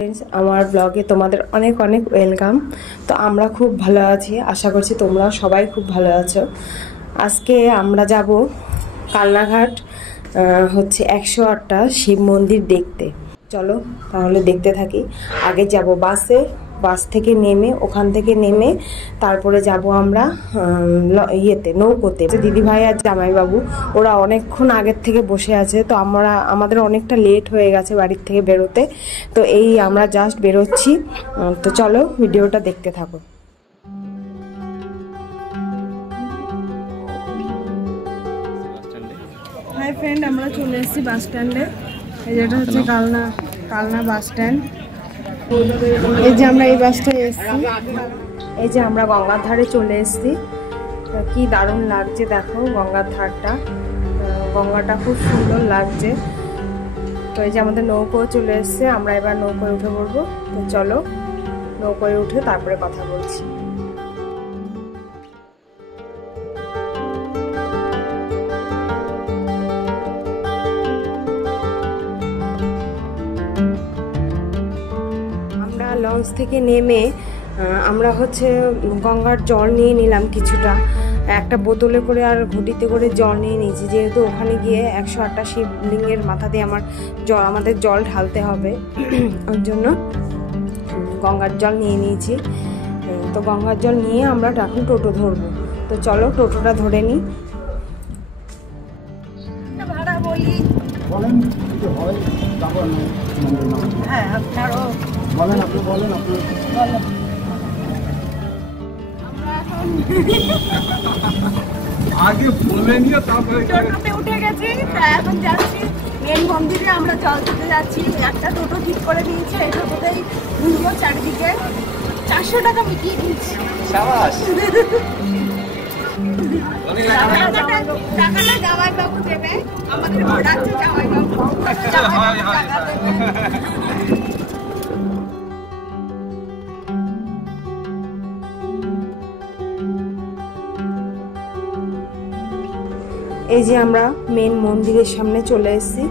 Friends আমার ব্লগে তোমাদের অনেক অনেক ওয়েলকাম। তো আমরা খুব ভালো আছি, আশা করছি তোমরা সবাই খুব ভালো আছো। আজকে আমরা যাব কালনাঘাট হচ্ছে 108টা শিব মন্দির দেখতে। চলো তাহলে দেখতে থাকি। আগে যাব বাসে, বাস থেকে নেমে ওখান থেকে নেমে তারপরে যাব আমরা ইয়েতে নৌকোতে। দিদি ভাই আর জামাইবাবু ওরা অনেকক্ষণ আগের থেকে বসে আছে, তো আমাদের অনেকটা লেট হয়ে গেছে বাড়ির থেকে বেরোতে। তো এই আমরা জাস্ট বেরোচ্ছি। তো চলো ভিডিওটা দেখতে থাকো। হাই ফ্রেন্ড, আমরা চলে এসেছি বাস স্ট্যান্ডে। যেটা হচ্ছে কালনা বাস স্ট্যান্ড। এই যে আমরা এই বাসটায় এসেছি, এই যে আমরা গঙ্গার ধারে চলে এসেছি। কি দারুণ লাগছে দেখো গঙ্গার ধারটা, গঙ্গাটা খুব সুন্দর লাগছে। তো এই যে আমাদের নৌকো চলে এসছে, আমরা এবার নৌকোয় উঠে পড়বো। তো চলো নৌকোয় উঠে তারপরে কথা বলছি। আমরা লঞ্চ থেকে নেমে আমরা হচ্ছে গঙ্গার জল নিয়ে নিলাম কিছুটা, একটা বোতলে করে আর ঘুটিতে করে জল নিয়ে নিয়েছি, যেহেতু ওখানে গিয়ে 108টা শিবলিঙ্গের মাথা দিয়ে আমাদের জল ঢালতে হবে। ওর জন্য গঙ্গার জল নিয়ে নিয়েছি। তো গঙ্গার জল নিয়ে আমরা এখন টোটো ধরবো। তো চলো টোটোটা ধরে নিই। ভাড়া বলি হ্যাঁ আপনারও বলেন, আপনি বলেন, আপনি বলেন। আগে বলে নিয়ে তারপরে টোটোতে উঠে গেছি, এখন যাচ্ছি মেন মন্দিরে। আমরা জল দিতে যাচ্ছি, একটা টোটো ঠিক করে দিয়েছে, এই টোটোতেই ঘুরবো চারিদিকে। 400 টাকা মিটিয়ে দিয়েছি। টাকাটা জামাইবাবু দেবে, আমাদের ঘোরাচ্ছে জামাইবাবু। টাকা দেবে। এই যে আমরা মেন মন্দিরের সামনে চলে এসেছি।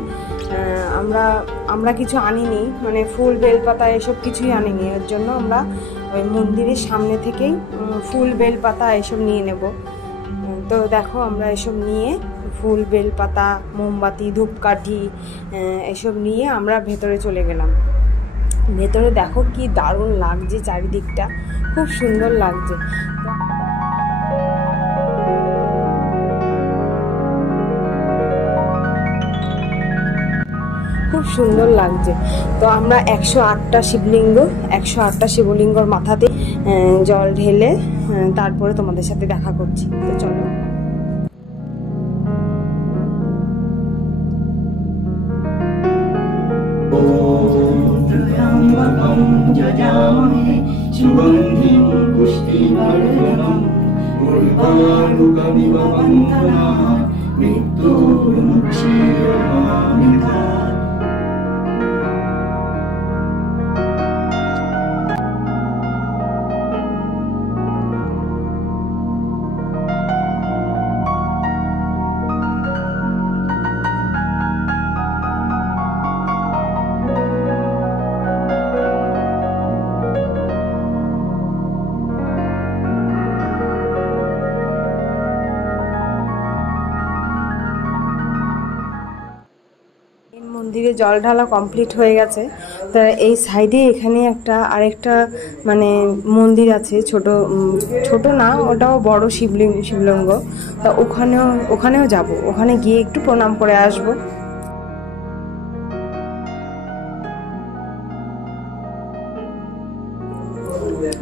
আমরা কিছু আনিনি, মানে ফুল বেলপাতা এসব কিছুই আনিনি। এর জন্য আমরা ওই মন্দিরের সামনে থেকেই ফুল বেলপাতা এসব নিয়ে নেব। তো দেখো আমরা এসব নিয়ে ফুল বেলপাতা, মোমবাতি, ধূপকাঠি এসব নিয়ে আমরা ভেতরে চলে গেলাম। ভেতরে দেখো কি দারুণ লাগছে, চারিদিকটা খুব সুন্দর লাগছে। খুব সুন্দর লাগছে। তো আমরা 108টা শিবলিঙ্গর মাথাতে জল ঢেলে তারপরে তোমাদের সাথে দেখা করছি। তো চলো। মন্দিরে জল ঢালা কমপ্লিট হয়ে গেছে। তা এই সাইডে এখানে আরেকটা মানে মন্দির আছে, ছোট না, ওটাও বড় শিবলিঙ্গ। তা ওখানেও যাব, ওখানে গিয়ে একটু প্রণাম করে আসবো।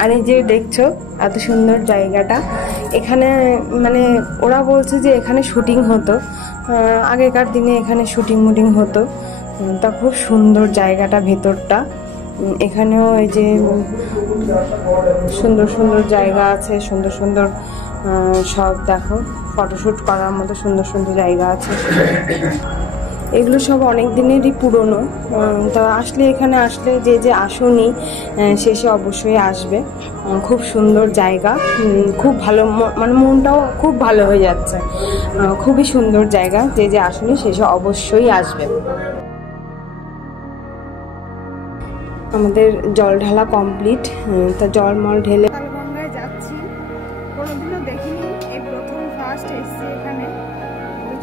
আর এই যে দেখছো এত সুন্দর জায়গাটা, এখানে মানে ওরা বলছে যে এখানে শুটিং হতো, আগেকার দিনে এখানে শুটিং হতো। তা খুব সুন্দর জায়গাটা, ভেতরটা। এখানেও এই যে সুন্দর সুন্দর জায়গা আছে, সুন্দর সুন্দর সব দেখো ফটোশ্যুট করার মতো সুন্দর সুন্দর জায়গা আছে। এগুলো সব অনেক দিনেরই পুরনো। তো এখানে আসলে যে আসুনি শেষে অবশ্যই আসবে। খুব সুন্দর জায়গা, খুব ভালো, মানে মনটাও খুব ভালো হয়ে যাচ্ছে। খুবই সুন্দর জায়গা, যে আসুনি শেষে অবশ্যই আসবে। আমাদের জল ঢালা কমপ্লিট। তা জল মল ঢেলে তালগঙ্গায় যাচ্ছি, কোনোদিনও দেখিনি, এই প্রথম ফার্স্ট এসেছি এখানে।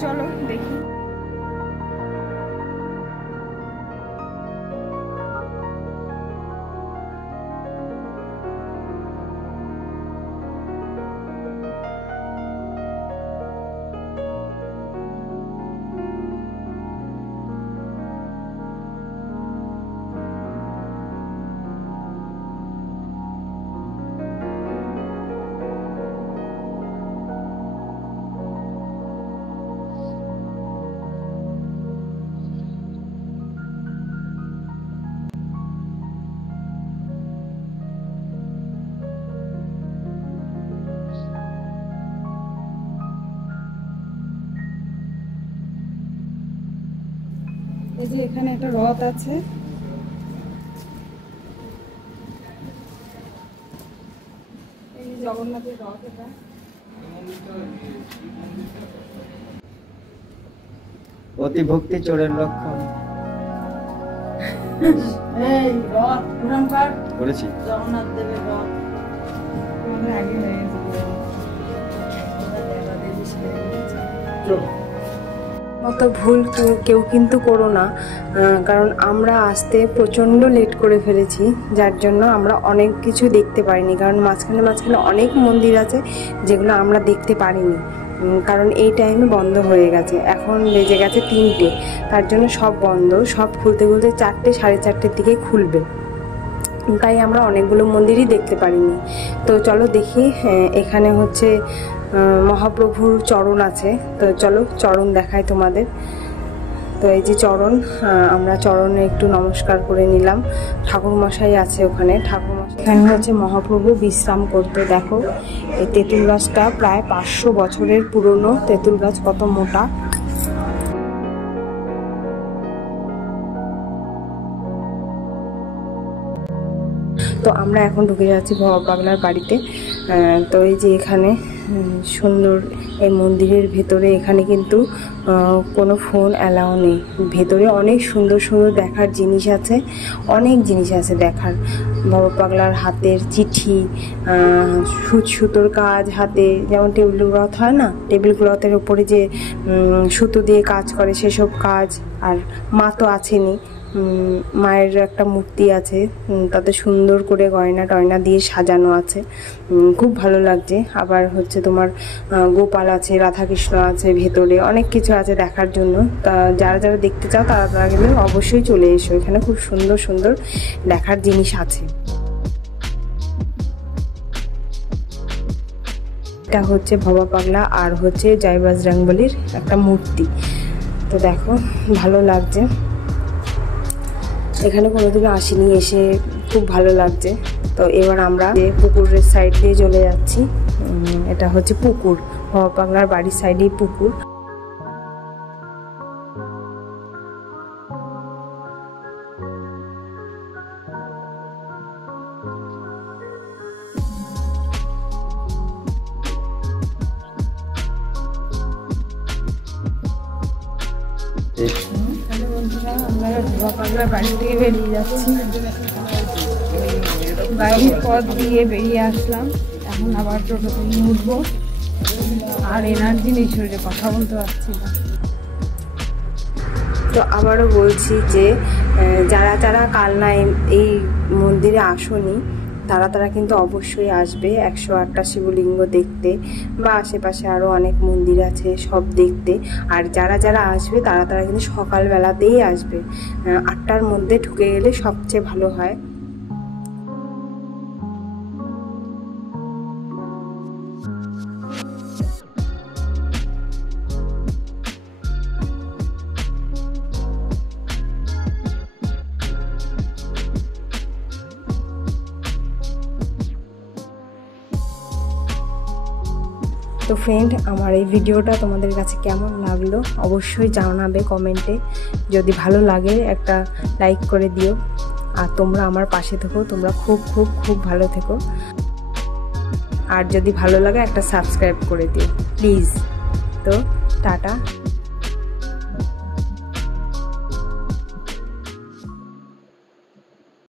চলো দেখি। এই যে এখানে একটা রথ আছে, এই জগন্নাথের রথ। এটা অতি ভক্তি চোরের লক্ষণ। এই রথ পুরানকার করেছি জগন্নাথ দেবের রথ আমাদের আগে হয়ে গেছে। মতো ভুল কেউ কিন্তু করো না, কারণ আমরা আসতে প্রচণ্ড লেট করে ফেলেছি, যার জন্য আমরা অনেক কিছু দেখতে পারিনি। কারণ মাঝখানে মাঝখানে অনেক মন্দির আছে যেগুলো আমরা দেখতে পারিনি, কারণ এই টাইমে বন্ধ হয়ে গেছে। এখন বেজে গেছে 3টে, তার জন্য সব বন্ধ। সব খুলতে খুলতে 4টে 4:30-র দিকে খুলবে, তাই আমরা অনেকগুলো মন্দিরই দেখতে পারিনি। তো চলো দেখি, এখানে হচ্ছে মহাপ্রভুর চরণ আছে, তো চলো চরণ দেখাই তোমাদের। তো এই যে চরণ, আমরা চরণে একটু নমস্কার করে নিলাম। ঠাকুরমশাই আছে ওখানে, ঠাকুরমশাই এখানে হচ্ছে মহাপ্রভু বিশ্রাম করতে। দেখো এই তেঁতুল গাছটা প্রায় 500 বছরের পুরনো তেঁতুল গাছ, কত মোটা। তো আমরা এখন ঢুকে যাচ্ছি ভবা পাগলার বাড়িতে। তো এই যে এখানে সুন্দর এই মন্দিরের ভেতরে, এখানে কিন্তু কোনো ফোন অ্যালাউ নেই। ভেতরে অনেক সুন্দর সুন্দর দেখার জিনিস আছে, অনেক জিনিস আছে দেখার। ভবা পাগলার হাতের চিঠি, সুতোর কাজ হাতে, যেমন টেবিল ক্লথ হয় না, টেবিল ক্লথের ওপরে যে সুতো দিয়ে কাজ করে সেসব কাজ। আর মা তো আছেনই, মায়ের একটা মূর্তি আছে, তাতে সুন্দর করে গয়না টয়না দিয়ে সাজানো আছে, খুব ভালো লাগছে। আবার হচ্ছে তোমার গোপাল আছে, রাধাকৃষ্ণ আছে, ভেতরে অনেক কিছু আছে দেখার জন্য। তা যারা যারা দেখতে চাও তারা গেলে অবশ্যই চলে এসো, এখানে খুব সুন্দর সুন্দর দেখার জিনিস আছে। এটা হচ্ছে ভবা পাগলা আর হচ্ছে জয় বজরংবলীর একটা মূর্তি। তো দেখো ভালো লাগছে, এখানে কোনোদিনও আসিনি, এসে খুব ভালো লাগছে। তো এবার আমরা পুকুরের সাইড দিয়ে চলে যাচ্ছি। এটা হচ্ছে পুকুর, ভবা পাগলার বাড়ির সাইডেই পুকুর। আমরা ভবা পাগলার বাড়ি থেকে বেরিয়ে যাচ্ছি, বাইরের পথ দিয়ে বেরিয়ে আসলাম। এখন আবার টোটোতে উঠবো, আর এনার্জি নেই শরীরে, কথা বলতে পারছি না। তো আবারও বলছি যে যারা যারা কালনায় এই মন্দিরে আসনি তারা কিন্তু অবশ্যই আসবে 108টা শিবলিঙ্গ দেখতে, বা আশেপাশে আরও অনেক মন্দির আছে সব দেখতে। আর যারা যারা আসবে তারা কিন্তু সকালবেলাতেই আসবে, 8টার মধ্যে ঢুকে গেলে সবচেয়ে ভালো হয়। তো ফ্রেন্ড, আমার এই ভিডিওটা তোমাদের কাছে কেমন লাগলো অবশ্যই জানাবে কমেন্টে। যদি ভালো লাগে একটা লাইক করে দিও, আর তোমরা আমার পাশে থেকো, তোমরা খুব খুব খুব ভালো থেকো। আর যদি ভালো লাগে একটা সাবস্ক্রাইব করে দিও প্লিজ। তো টাটা।